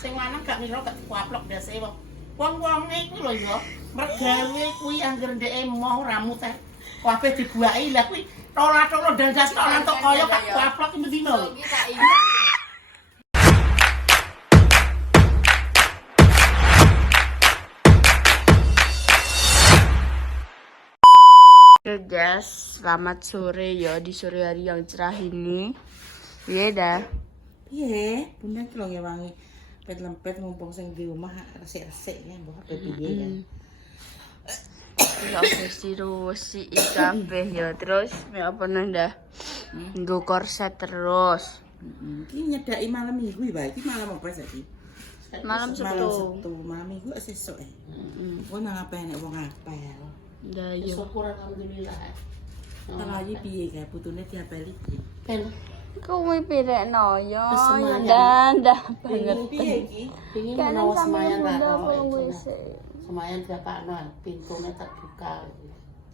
Sing lanang gak ngira gak dikuaplok biasa wong. Wong-wonge kuwi lho ya, mergawe kuwi anggere ndeke moh rambut kabeh dibuaki lah kuwi tola-tola dandas tok nang kaya gak kuaplok iki mendino. Oke guys, selamat sore ya di sore hari yang cerah ini. Iya dah. Piye, bunda ki lho ngewangi pet-lempet mumpung sing di omah resik-resik ya mbok piye ya. Ya wis dirusi kabeh ya terus mek apa nanda? Nggo korset terus. Iki nyedaki malam Minggu ya, iki malam apa saiki? Malam Sabtu. Malam Minggu sesuk e. Kowe nang apa nek wong apel. Ndah yo. Syukur alhamdulillah. Lagi piye kae putune diapeli iki? Ben Kowe pirekno yo. Semayan. Ndah banget. piye iki? Pengin Kan menawa sama semayan bunda karo pulang itu. WC. Semayan bapakno pintunya terbuka.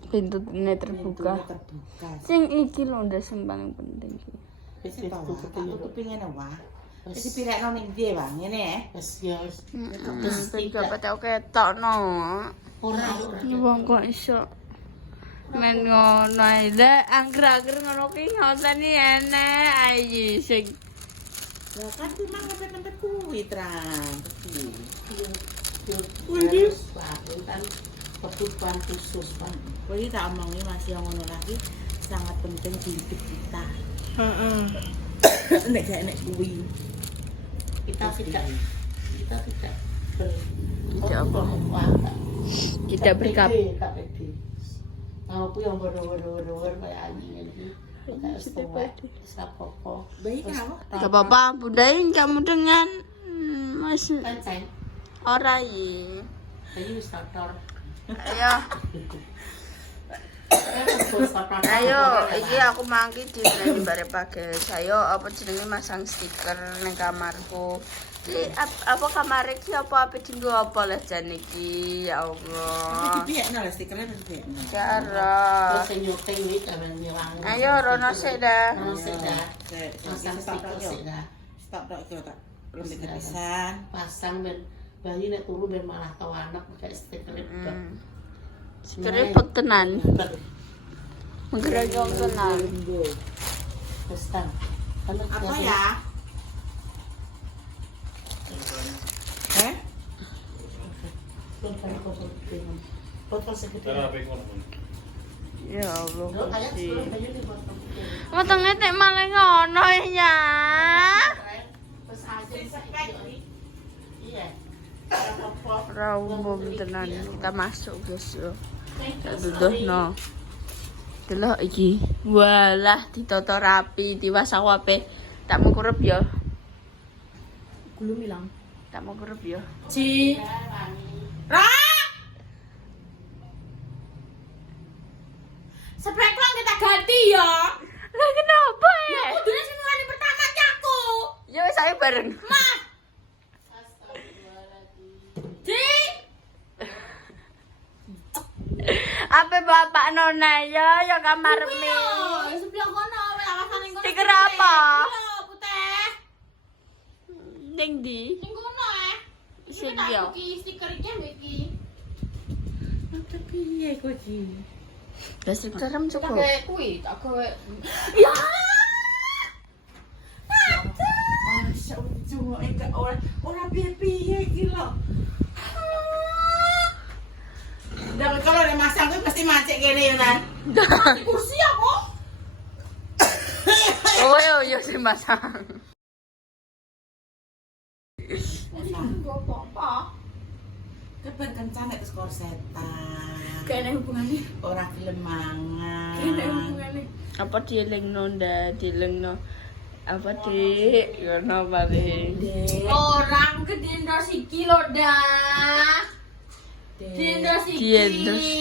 Pintunya terbuka. Terbuka. Sing iki lho ndak sing paling penting iki. Wis aku kepengin wah. Wis pirekno ning ndi wae ngene ya. Wis ya wis. Terus dapat aku ketokno. Ora. Wong kok iso men ngono ae lek angger-angger ngono ki ngoten iki enek ae sing Lah kan kuwi mang ngepet-ngepet kuwi Tran. Wih, kan kebutuhan khusus kan. Kowe iki tak omongi masih yang ngono lagi sangat penting di hidup kita. heeh. Nek gak enek kuwi. Kita tidak ber Tidak apa. Kita berkap. KPD. Aku yang ber kayak anjing ini. Kayak setua, sapopo. Baik kamu. Tidak apa-apa, Bundain kamu dengan Mas Kanceng, ora yi. ayo starter. Ayo, ayo, iki aku mangki di bare pagi. Ayo apa jenenge masang stiker ning kamarku. Iki apa kamar iki apa dinggo apa lah jan iki ya Allah. Piye lah stikernya wis piye. Cara. Terus nyuting iki kan ngilang. Ayo rono sik dah. Sudah. Masang Masang stiker sih dah. Stop tok iki tak lembek pisan. Pasang ben bayi nek turu ben malah tau anak pakai stiker itu. Keriput tenan. Menggerajong tenan. Terus kan. Apa ya? Botol segede. Ya Allah. Lo kayak Gusti. 10 bayi di botol gede. Wetenge nek malah ngono ya. Terus asin sekali. Iya. Ora umum tenan. Kita masuk guys yo. Tak duduhno. Delok iki. Walah ditata rapi, diwasak wape. Tak mau kurep yo. Belum hilang. Tak mau kurep yo. Ci. Ra! Sprek lang kita ganti ya. Lah kenapa ya? Kudune sing ngani pertama ki aku. Ya wis ayo bareng. Mah. Ci. Apa bapak nona ya kamar mi. Sebelah kono awasane kono. Stiker apa? Iya, putih. Ning ndi? Ning kono Sing Tak yo. iki stiker iki ambek iki. Apa piye kok iki? Lah stikerem Tak cukup. gawe kuwi, tak gawe. Ya. Masya Allah, cuma enggak orang piye-piye iki lho. Dan kalau ada masang kuwi pasti macet kene ya kan. Kursi aku. Oh yo sing masang. Apa? Kepen kencan nek skor setan. Kayak ada hubungannya. Ora gelem mangan. Kayak ada hubungannya. Apa dielingno nda dielingno apa dik ngono paling. Orang ke diendorse iki lho dah. Diendorse iki. Diendorse.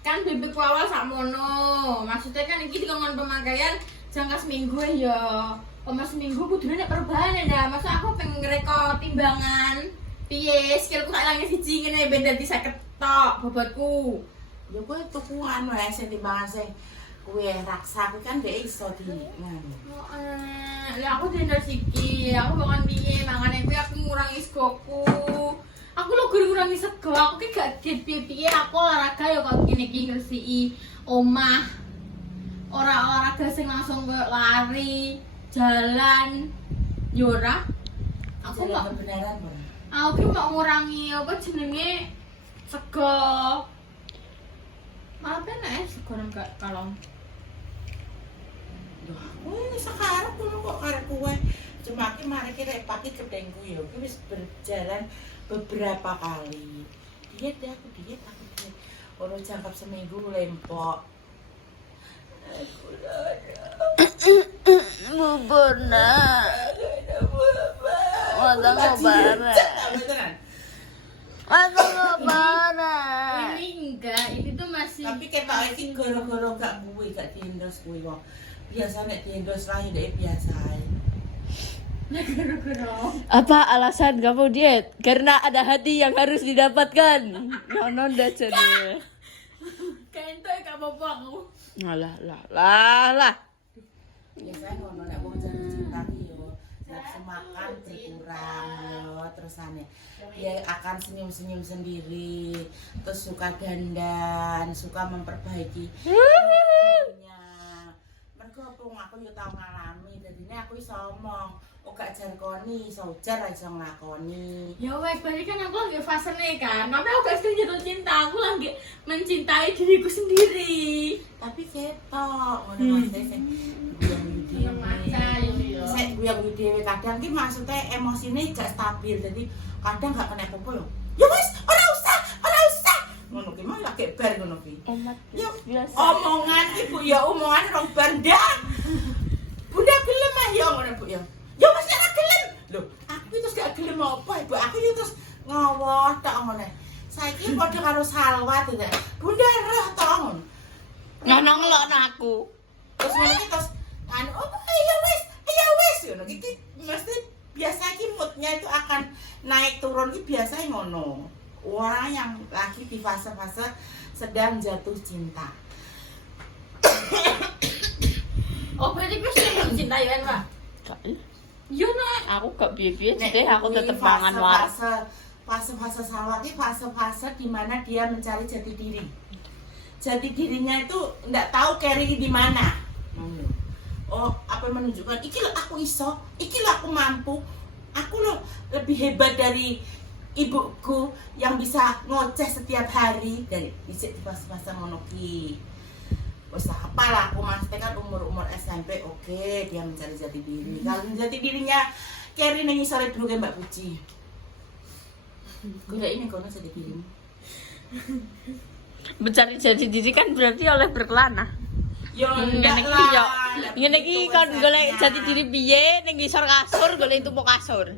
Kan bebek awal sakmono. Maksudnya kan iki dikongkon pemakaian jangka seminggu ya. Oma seminggu kudune nek perubahan ya. Masa aku pengen ngereko timbangan. Piye skillku sak lange siji ngene ben dadi 50 tok bobotku. Ya kowe tukuan wae sing timbangan sing kue raksa kuwi kan dhek iso di ngono. Lah aku diendorse iki, aku bakal piye mangane kuwi aku ngurangi segoku. Aku lho guru ngurangi sego, aku ki gak piye-piye aku olahraga ya kok ngene iki ngresiki omah. Ora olahraga sing langsung koyo lari, jalan. Yo ora. Aku Jalan mau kebenaran, Bang. aku ki mau ngurangi apa jenenge sego. Malah penek sego nang kalong. Duh, ini sekarang kulo kok karek kue. Cuma ki mari ki rek pagi gedengku ya. Ki wis berjalan beberapa kali. Diet deh aku diet. Ono jangkap seminggu lempok. Bubur nak. Mata ngobara. Mata ngobara. Ini enggak, ini tuh masih Tapi ketok iki gara-gara gak kuwi, gak diendos kuwi wong. Biasa nek diendos lah ndek biasa ae. gara-gara. Apa alasan kamu diet? Karena ada hati yang harus didapatkan. Nono dah jadi. Kayak itu gak apa-apa aku. Lah. Biasanya ngono nek wong jane cinta ki yo, nafsu makan berkurang yo, terusane dia akan senyum-senyum sendiri, terus suka dandan, suka memperbaiki dirinya. Mergo aku yo tau ngalami, dadine aku iso omong, oh gak jar koni, iso ujar ra iso nglakoni. Ya wes, berarti kan aku lagi fasenya kan. Tapi aku gak sedang jatuh cinta, aku lagi mencintai diriku sendiri. Tapi ketok ngono Mas sing saya guyang dhewe kadang ki maksudnya emosine gak stabil, jadi kadang gak kena apa-apa lho. Ya wis, ora usah. Ngono ki mah lagi bar ngono ki. Ya Biasa. omongan ibu ya omongan rong bar ndak. Bunda gelem mah ya ngono Bu ya. Ya wis ora gelem. Lho, aku terus gak gelem apa Ibu, aku yo terus ngawot tok ngono. Saiki padha karo Salwa to. Bunda roh tok ngono. Ngono ngelokno aku. Terus ngono ki terus anu oh ya wis ngono iki mesti biasa ki moodnya itu akan naik turun ki biasa ngono. Orang yang lagi di fase-fase sedang jatuh cinta. Oh, berarti gue sedang mencintai kan, Pak? Iya, nak. Aku gak piye-piye Nek jadi aku kuwi tetep mangan waras. fase-fase Salwa ki fase-fase di mana dia mencari jati diri. Jati dirinya itu enggak tahu carry di mana. Oh, apa menunjukkan iki lho aku iso, iki lho aku mampu. Aku lho lebih hebat dari ibuku yang bisa ngoceh setiap hari dari bisa di fase-fase ngono ki. Wis apalah aku maksudnya kan umur SMP oke, dia mencari jati diri. Kalau jati dirinya carry nang isore dulu ke Mbak Puji. Kuda ini kono jati diri. Mencari jati diri kan berarti oleh berkelana. Yo Ngene iki yo. Ngene iki kon golek jati diri piye ning ngisor kasur golek tumpuk kasur.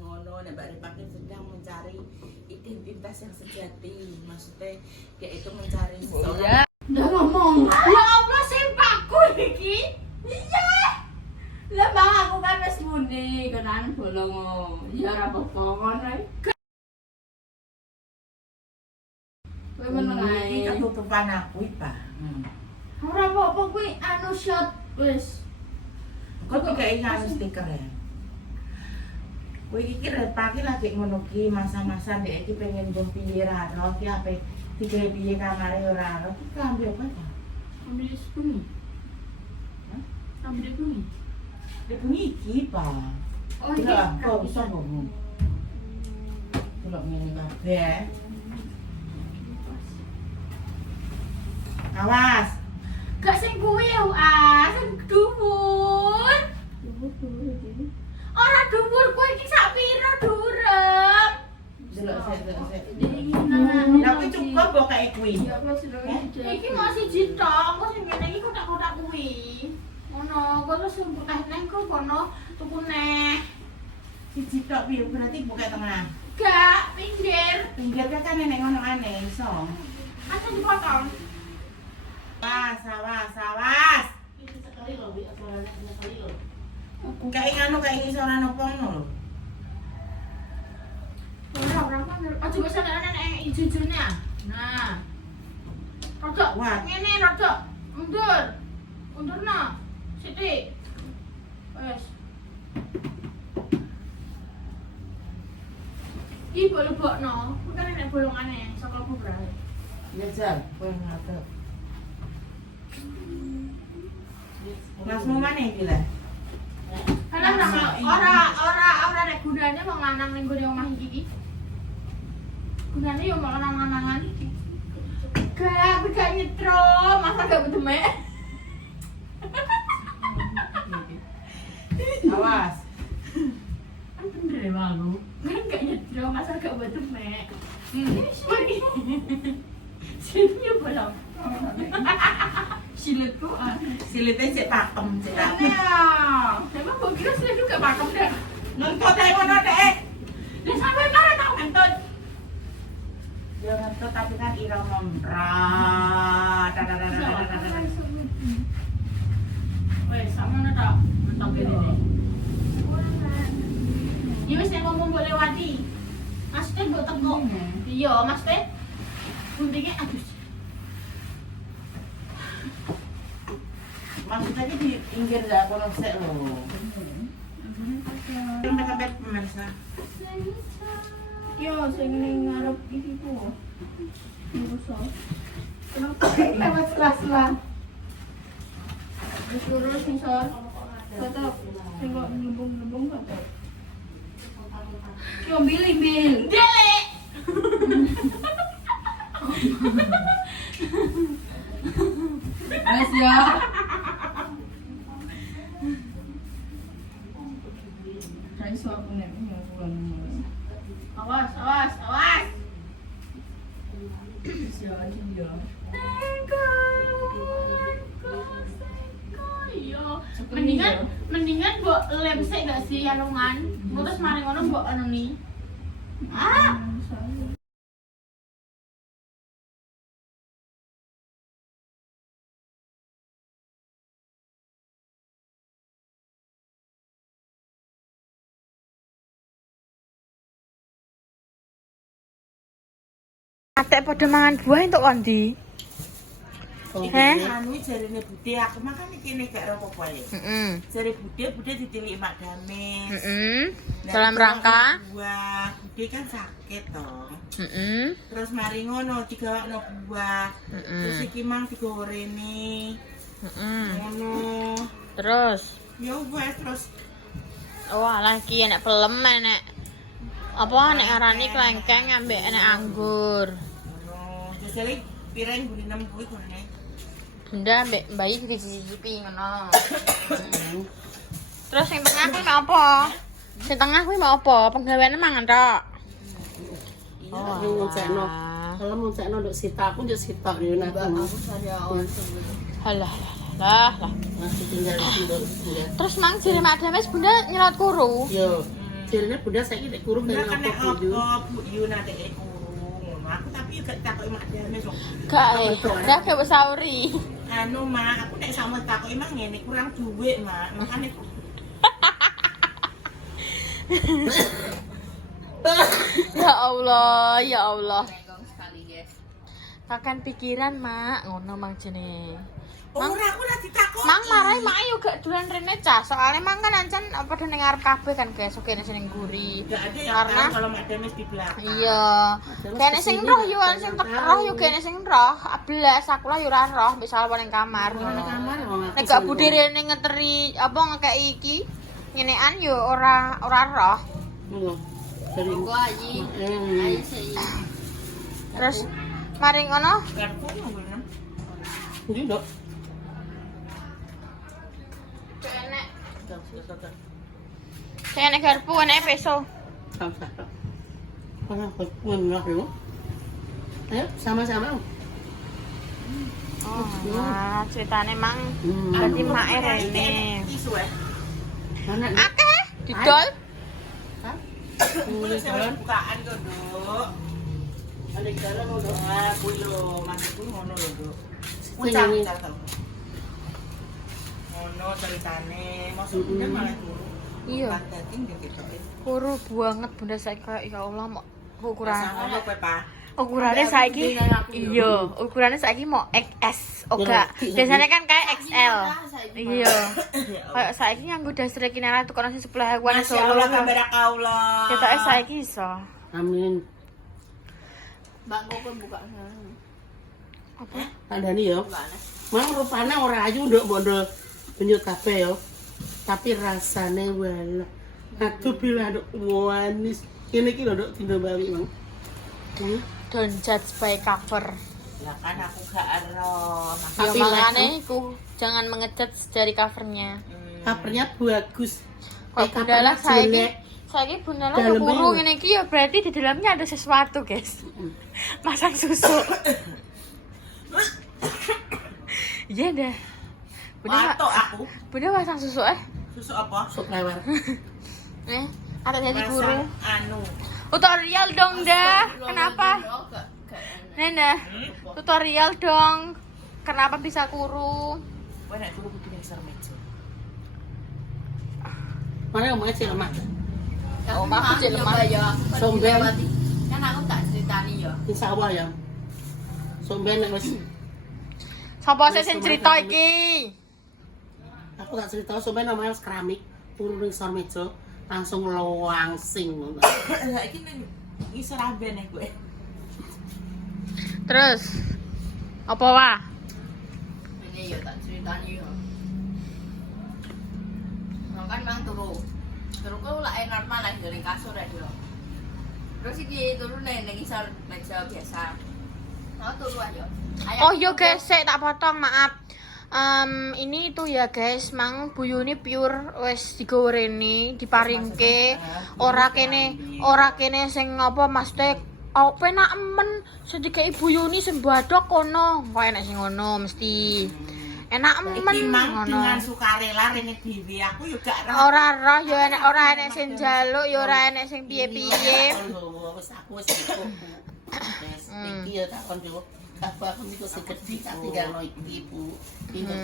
Ngono nek Mbak Ripati sedang mencari identitas yang sejati. Maksudnya dia itu mencari seseorang. Udah ngomong. Ya Allah, simpakku iki. Iya. Lah bang aku kan wis muni kenan bolong. Ya ora apa-apa ngono ae. Kowe meneng Ini ae. ketutupan aku Pak. Ora apa-apa kuwi anu shot wis. Kok dikai anu stiker ya? Kowe iki pagi lagi ngono ki masa-masa ndek iki pengen mbok piye ra ro ki ape digawe piye kamare ora ro. Ki ambil apa ta? Ambil sepuluh. Hah? Ambil sepuluh. Dek bunyi iki, Pak. Oh Iya, iya. kok iso ngomong. Delok ngene kabeh. Awas. Gak sing kuwi ya, sing dhuwur. Ora dhuwur kuwi iki sak pira dhuwurem. Delok sik. Nah, Lah kuwi cukup kok kayak kuwi. iki masih jitok, kok sing ngene iki kotak-kotak kuwi. Ngono, kok terus sing putih neng kok kono tuku neh. Siji tok piye berarti buka tengah. Gak, pinggir. Pinggir kan nenek ngono aneh iso. Asal dipotong. Awas. Kayak nganu kayak iso ora nopo ngono lho. Ora kan. Aja wis ana ijo-ijone ah. Nah. Kok Rojok. Wah. Ngene rojok. Mundur. Mundurno. Sithik. Wes. Iki bolong-bolokno. Kuwi kan nek bolongane saka kubra. Ya Jan, kowe ngatur. Masmu mana iki lah? Ora nek gunane wong lanang ning gone omah iki. Gunane yo malah lanang-lanangan. Gak nyetro, masa gak bedemek. Awas. Kan bener ya malu. Kan gak nyetro, masa gak bedemek. Lagi. Sini bolong. Silitku ah. Silitnya cek pakem, cek pakem. Nah, emang gua kira silit juga pakem deh. Nuntut ae ngono dek. Lah sampe mana tau ngentut. Ya nuntut tapi kan irama mra. Wes, sama mana tau? Mentok gini deh. Ini wis nek ngomong boleh lewati. Maksudnya mbok tengok. Iya, maksudnya guntingnya aduh. Maksudnya di pinggir gak kono sek lho. Sampai pemirsa. Yo, sing ning ngarep iki ku. Iso. Kenapa lewat kelas-kelas? Wis lurus sensor. Foto. Sing kok nyembung-nyembung foto. Yo bil. Dele. Wes ya. Kayak suara nek ngomong. Awas. Siapa dia? Mendingan mbok lem sik gak sih alungan. Terus mari ngono mbok anu ni. Ah. Atek padha mangan buah entuk kondi. Anu jarine Bude aku makan iki nek gak apa-apa ya. Heeh. Jare Bude ditilik Mak Damis. Dalam rangka buah Bude kan sakit toh. Terus mari ngono digawakno buah. Terus iki mang digorene. Ngono. Terus Ya wes terus wah lagi enak pelem enak apa nek arani klengkeng ambek enak anggur. ngono. Jare piring budi 6 kuwi kene. Bunda ambek bayi dicicipi ngono. Terus yang tengah kuwi mau apa? Sing tengah kuwi mau apa? Penggaweane mangan tok. Oh, ngucekno. Kalau ngucekno nduk sita aku nduk sitok yo nak. Halah. Masih tinggal tidur. Terus mang jere Mak Damis Bunda nyelot kuru. Yo. Jarine Bunda saiki nek kurung kaya apa Bu Yu nate kurung. Ngono aku tapi yo gak takoki Mak Damis kok. Gak dah ke sauri. Anu Mak, aku nek sama takoki emang ngene kurang duit Mak. Makane Ya Allah. Kakan pikiran Mak, ngono mang jenenge. ora aku ora ditakoki. Mang marai mak yo gak dolan rene cah, soalnya mang kan ancen padha ning ngarep kabeh kan guys, kene sing guri. Gak ada yang Karena tahu kalau Mak Damis di belakang. iya. Kene sing roh yo sing roh yo kene sing roh. Ablas aku lah yo ora roh, misal ning kamar. Kamar wong aku. Nek gak budi rene ngeteri apa ngekeki iki. Ngenean yo ora roh. Ngono. Dari Gua aji. Aji sih. Terus mari ngono, kartu ngono. Ndi nduk. enek Tak. saya enek garpu enek peso. Sama. Kalau aku ngono yo. Ayo sama-sama. Oh, nah, ceritane mang dadi make rene. Isu ya. Mana Akeh didol. Kuwi jalan bukaan kok, Nduk. Ada jalan ngono. Ah, kuwi lho, maksudku ngono lho, Nduk. Kuwi cah. Ngono ceritane, maksudnya malah turu. Iya. Daging dikitoke. Kuru banget Bunda saya kayak ya Allah mau ukuran. Ngono kowe, Pak. Ukurannya saiki iya, ukurannya saiki mau XS. Oga. Biasanya kan kayak XL. Iya. Kayak saiki nganggo dasar kinara tukono sing 10.000-an Masya Solo. Allah barakallah. Ketoke saiki iso. Amin. Mbak kok buka. Apa? Kandani ya. Mang rupane ora ayu nduk bondo benyut kabeh ya. Tapi rasane walah. Aduh bilah nduk manis. Kene iki lho nduk dina bawi, Mang. Don't judge by cover. Lah kan aku gak ero. Ya makanya iku jangan mengejudge dari covernya. Covernya bagus. Kok Bundalah saiki Bundalah yo kuru ngene iki ya berarti di dalamnya ada sesuatu, guys. Masang susu. Iya dah. Watok aku. Bunda masang susu Susu apa? Susu lewat. Ada jadi guru. Anu. Tutorial dong dah. Kenapa? Nena, tutorial dong. Kenapa bisa kuru? Kowe nek guru kudu ning sarmeja. Mana mau cek lemah? Oh, aku cek lemah. Somben. Kan aku tak ceritani ya. Insyaallah ya. Somben nek wis Sapa sing cerita iki? aku tak cerita somben namanya keramik turun ning sarmeja langsung langsing ngono. Saiki ning isor amben kowe. Terus apa wah? Ini ya tak ceritani ya. Kan mang turu. Turu ku lak normal lah dari kasur ya dulu. Terus iki turu ning isor meja biasa. Nah turu aja. Oh iya guys, saya tak potong, maaf. Ini tuh ya guys, mang buyune pure wis digoreni, diparingke. Ora kene sing apa maksudnya oh penak men sedikit buyuni sing badok kono. Kok enak sing ngono mesti. Enak men ngono. Dengan sukarela rene dhewe aku yo gak ero. Ora ya enak ora enak sing njaluk ya ora enak sing piye-piye. Wis aku wis cukup. Wis iki ya takon yo. Apa aku iku sing gedhi tak tinggalno ibu. Ibu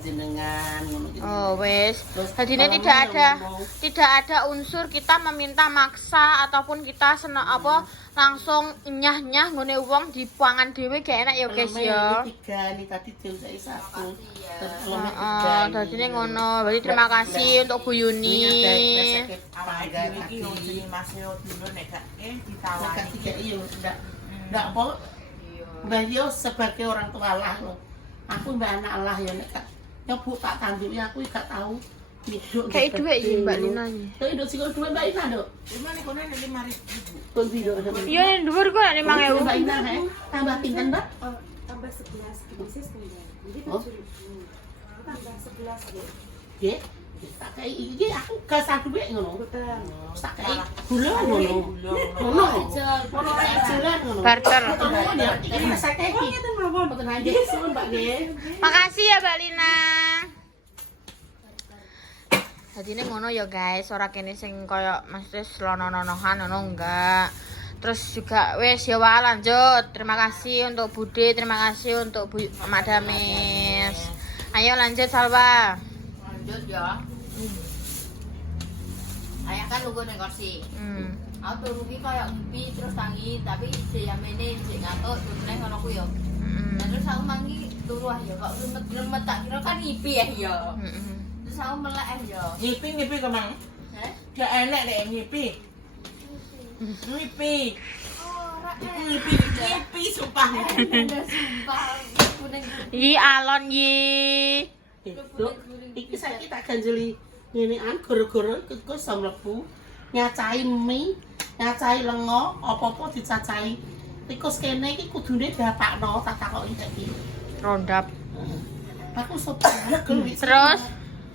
jenengan ngono gitu. Oh wes, jadi tidak ada unsur kita meminta maksa ataupun kita apa langsung nyah-nyah ngene wong di pangan dhewe gak enak ya guys ya. Ini tadi diusai satu. Heeh, dadine ngono. Berarti terima kasih untuk Bu Yuni. Nggak apa Mbak Yo sebagai orang tua Allah loh. Aku mbak anak Allah ya nek nyebut tak tanduk ya aku gak tahu. Kayak duit ya Mbak Lina iki. Kayak duit sing duit Mbak Ina, Dok. Gimana kono nek 5.000. Kon piro ada. Iya ning dhuwur kok 5.000. Mbak Ina tambah pinten, Mbak? Tambah 11 dosis kemudian. Jadi Oh. tambah 11 ya. Nggih. Tak kei iki aku gak sak duit ngono. Betul. Tak kei gula ngono. Ngono. Ngono jalan ngono. Barter. Iki masak iki. Mboten aja suwun, Mbak nggih. Makasih ya Mbak Lina. Jadi ini ngono ya guys, ora kene sing koyo maksudnya slono-nonohan ngono enggak. Terus juga wes ya wae lanjut. Terima kasih untuk Bude, terima kasih untuk Mak Damis. Ayo lanjut Salwa. Lanjut ya. Ayah kan lugu ning kursi. Aku turu ki koyo ngipi terus tangi tapi jayamene jek ngatuk turune ngono ku ya. Nah, terus aku mangi turu ah ya kok lemet tak kira kan ngipi ya. Terus aku melek ya. Ngipi kemang. Gak enak nek ngipi. Ngipi. Ora Ngipi sumpah. sumpah kuning. Yi alon yi. Dok, iki saiki tak ganjeli ngenean gara-gara kok iso mlebu nyacahi mie, nyacahi lengo, apa-apa dicacahi. Tikus kene iki kudune dapakno tak takoki iki. Rondap. Aku sopan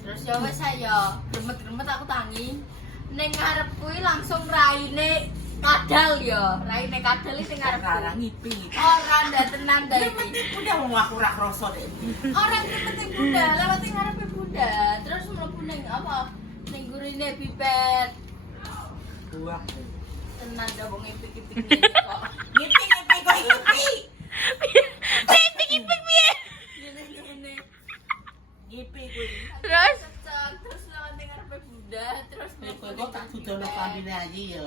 Terus Ya wes ayo, gremet-gremet aku tangi. Ning ngarep kuwi langsung raine kadal ya. Raine kadal iki ngarep ngipi. ora ndatenan ta iki. Udah wong aku ora krasa dek. Orang penting Bunda, lewat ngarepe Bunda. Terus mlebu ning apa? Ning gurine pipet. Wah. Tenan dah wong ngipik-ngipik ngene kok. Ngipi kok ngipi. Pipik piye? Ngene-ngene. Ngipi kuwi. Terus Terus lewat ngarepe Bunda, terus Kok tak dudono kambine aji ya.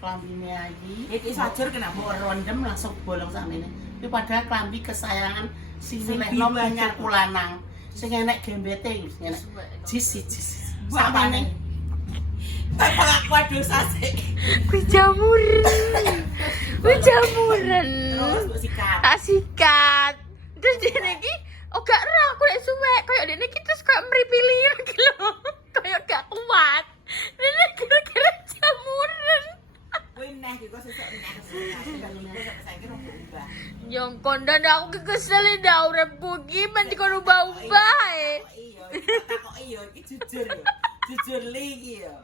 klambine Ayi. Iki sajur kenapa? Mbok rondem langsung bolong sakmene. Itu padahal klambi kesayangan sing Sing milihno banyak. pucuk lanang. Sing enek gembete iki sing enek. Jis. Sakmene. Tak pengakuan dosa sih. Kuwi jamuran. Kuwi jamuran. Terus mbok sikat. Tak sikat. Terus dene iki oh gak ero aku lek suwek koyo dene iki terus koyo mripili iki lho. Koyo gak kuat. Dene kira-kira jamuran. Kuwi neh iki kok sesuk neh. Saiki rong ubah. Yang kondan aku kesel dah uripku iki men dikon ubah-ubah e. Iya, tak iya iki jujur ya. Jujur li iki ya.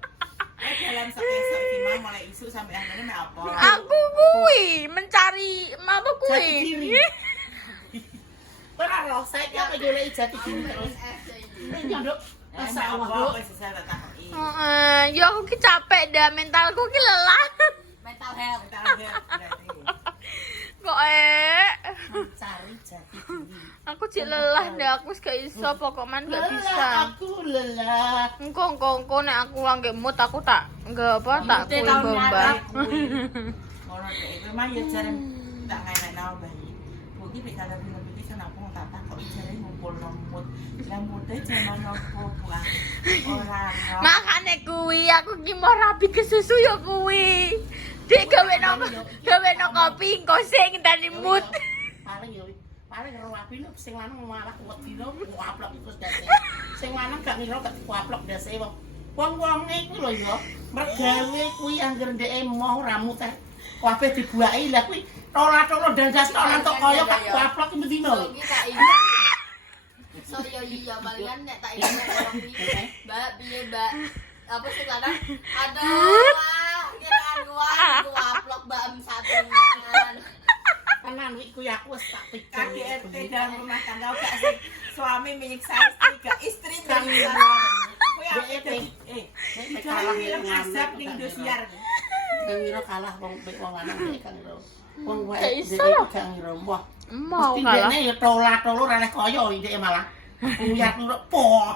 Dalam esok iki mah mulai isuk sampai akhirnya mek apa? Aku kuwi mencari apa Jati kuwi? diri. Ora roh saiki apa golek jati diri terus. Nyondok masa Allah, Duk. wis saya tak takoki. Heeh, ya aku ki capek dah mentalku ki lelah. Mental health. Tak ada berarti. Kok Cari jati diri. aku cik lelah dah aku wis gak iso pokok man gak bisa. Lelah, aku lelah. Engko nek aku lagi mood aku tak enggak apa tak Mood-e kuwi tahun bomba. Ngono dek kowe mah ya jarang tak ngenek nang bayi. Mungkin nek kalau film iki kenapa tak takoki jare ngumpul nomut. Lah mute jaman opo buah. Ora. Makane kuwi aku ki mau rabi ke susu ya kuwi. Dik gawe no kopi engko sing tani mood. Paling yo paling karo api lho sing lanang malah wedi lho kuaplok iku dase. Sing lanang gak ngira gak kuaplok dase wong. Wong-wong iku lho ya, mergawe kuwi anggere ndeke mau ramu teh. Kabeh dibuaki lah kuwi tola-tola dandas tolan tok kaya gak kuaplok iki mendino. Iki tak iya. So iya palingan nek tak iya orang iki. Mbak piye, Mbak? Apa sih kadang ada kiraan gua upload Mbak satungan. Tenan kuwi aku wis tak pikir. KDRT dalam rumah tangga gak sih suami menyiksa istri gak istri menyiksa. Kowe apa dadi kalah film asap ning Indosiar. Gak ngira kalah wong lanang iki kan lho. Wong wae Gak iso dhewe lho. gak ngira wah. Mau Mesti kalah. dene ya tola-tolo releh kaya ndeke malah. Uyat nurut po.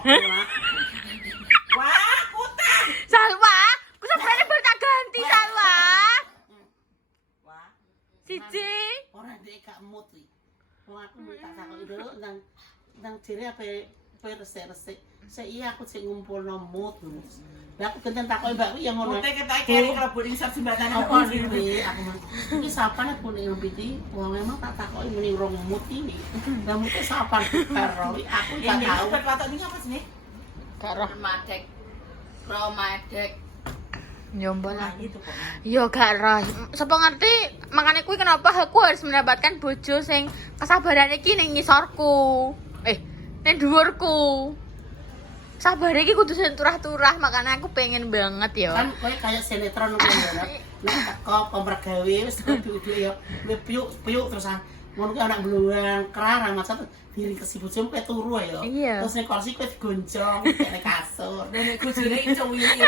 Wah, kutan. Salwa, ku sampeyan baru tak ganti Salwa. Wah, Siji. Ora ndek gak mood iki. Wong aku tak takoki dulu nang jere ape resik-resik. Sik iya aku sik ngumpulno mood. Lah aku genten takoki Mbak kuwi ya ngono. mute ketok keri klebur ing sak jembatan Apa apa iki aku iki sapane pun ing piti wong emang tak takoki muni rong mood ini. Lah mute sapan karo aku gak Ini tau. berpatok ini apa sih? Karo Romadek. Romadek. nyombol Nah, lagi. itu kok. Yo gak roh. Sapa ngerti makane kuwi kenapa aku harus mendapatkan bojo sing kesabaran iki ning ngisorku. Ning dhuwurku. Sabar iki kudu sing turah-turah, makane aku pengen banget ya. Kan kowe kayak sinetron ngono ya. Nek teko pemregawe wis dudu ya piuk terus ngono ki anak bluwang kerara maksud diri kesibujem kowe turu ya. Iya. Terus nek kursi kowe digonjong nek kasur. Dan kujine iso wili.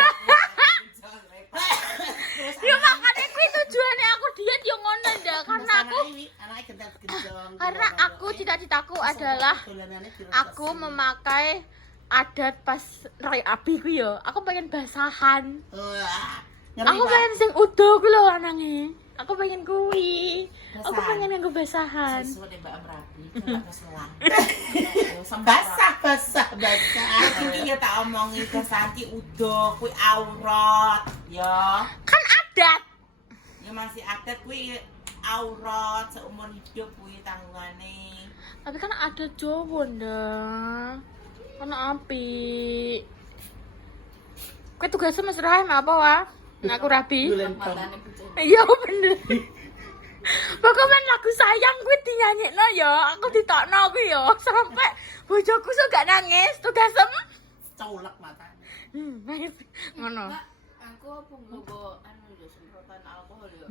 Ya makane kuwi tujuane aku diet yo ngono ndak karena anake gentet-genjong. karena aku cita-citaku adalah aku memakai adat pas raya api ku yo. Aku pengen basahan. Aku pengen sing udo ku lho lanange. Aku pengen kuwi. Aku pengen nganggo basahan. Sesuai Mbak Merapi, kan tak selang. basah. Iki ya tak omongi ke Santi udo kuwi aurat, ya. Kan adat. Ya masih adat kuwi aurat seumur hidup kuwi tanggungane. Tapi kan ada Jawa ndak. Ana api. Kowe tugasnya Mas Rahim apa wa? Nek aku rabi. Matane bocah. Iya bener. Pokoknya lagu sayang kuwi dinyanyekno ya, aku ditokno kuwi ya sampai bojoku sok gak nangis, tugasem. Colek matane. Nangis ngono. Mbak, aku apa nggo anu yo semprotan alkohol yo.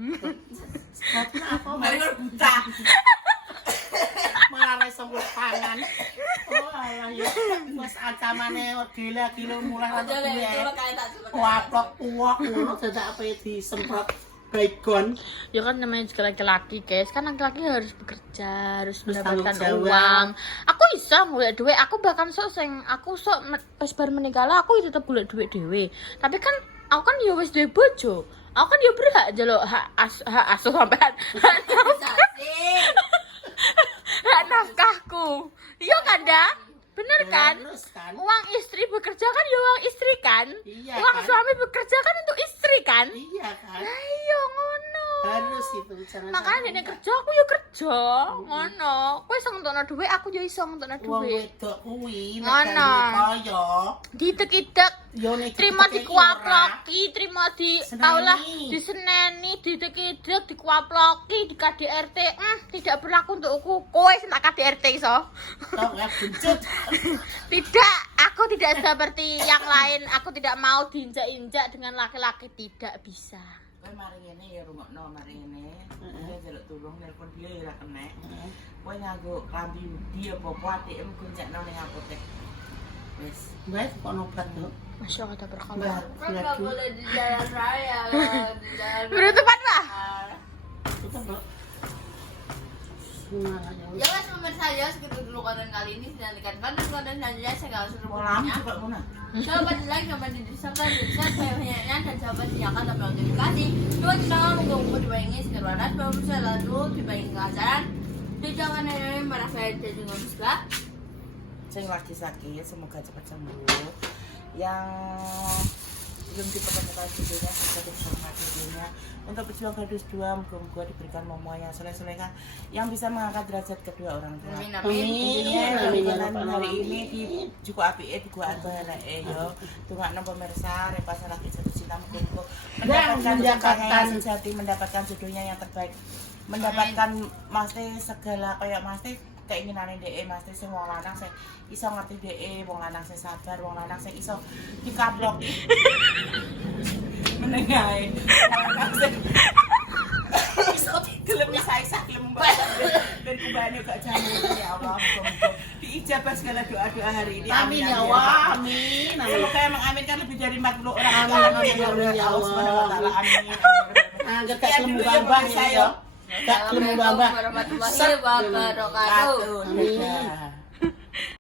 Mari kok buta. Malah iso pangan. Oh alah ya wis ancamane gila-gila mulai Aja ana lek kuwi. itu kayak tak semprot. Kuaplok uwak ngono dadak ape disemprot baygon. Ya kan namanya juga laki-laki, guys. Kan laki-laki harus bekerja, harus mendapatkan tanggung jawab. uang. Aku iso golek duit, aku bahkan aku pas bar menikah lah aku tetep golek duit dhewe. Tapi kan aku kan ya wis duwe bojo. Aku kan ya berhak njaluk hak asuh sampean. Hak nafkahku. Iya kan, dah? Bener kan? Terus kan? Uang istri bekerja kan ya uang istri kan? Iya Uang kan? suami bekerja kan untuk istri kan? Iya kan? Lah iya ngono. Harus itu jangan Makanya nek kerja aku ya kerja, ngono. Kowe iso ngentukno dhuwit, aku ya iso ngentukno wong dhuwit. wedok kuwi nek Ngono. kaya Ditek-itek, yo nek terima ditekeki dikuaploki, terima di Seneni. Allah diseneni, ditek-itek, dikuaploki, di KDRT. Tidak berlaku untukku. Kowe sing tak KDRT iso. ora, tau gak bencut. Tidak, aku tidak seperti yang lain. Aku tidak mau diinjak-injak dengan laki-laki, tidak bisa. Kowe mari ngene ya rungokno mari ngene. Kowe njaluk tulung nelpon dia ya ora kena. Kowe nganggo klambi ndi apa ATM goncekno ning apotek. Wis. Wes kok obat yo. Masya Allah, berkala. Mbak, Nggak boleh di jalan raya, di jalan Berutupan lah. Kita Mbak. Semangat Ya guys, pemirsa ya segitu dulu konten kali ini. Nantikan konten selanjutnya saya nggak usah Mau lam lupa. coba ngono. Coba di like, coba di subscribe, saya banyaknya dan coba dinyalakan tombol notifikasi. Coba kita menunggu dibayangi sekitar warna sebelum saya lalu dibayangi kelancaran. Jangan nenek marah saya dan juga muslah. Sing lagi sakit semoga cepat sembuh. Yang belum dipertemukan videonya segera dipertemukan videonya. Untuk pejuang gadis 2 moga-moga diberikan momo yang soleh-solehah yang bisa mengangkat derajat kedua orang tua. Amin Amin. Intinya Amin. ramalan hari ini di Juku APE di Gua Anbahanake yo. Tungakno pemirsa repasa lagi jatuh cinta muga-muga mendapatkan mendapatkan yang sejati, mendapatkan jodohnya yang terbaik. Mendapatkan mesti segala kayak mesti keinginane dhek mesti sing wong lanang sing iso ngerti dhek, wong lanang sing sabar, wong lanang sing iso dikaplok. Menengae. Iso gelem isa-isa gelem banget dan kubane gak jamu ya Allah. Muga-muga diijabah segala doa-doa hari ini. Amin ya Allah. Amin. Amin. Semoga yang mengaminkan lebih dari 40 orang. Amin, amin, ya Allah. Subhanahu wa taala. Amin. Angger gak kelemu bambang ya. Gak kelemu bambang. Warahmatullahi wabarakatuh. Amin.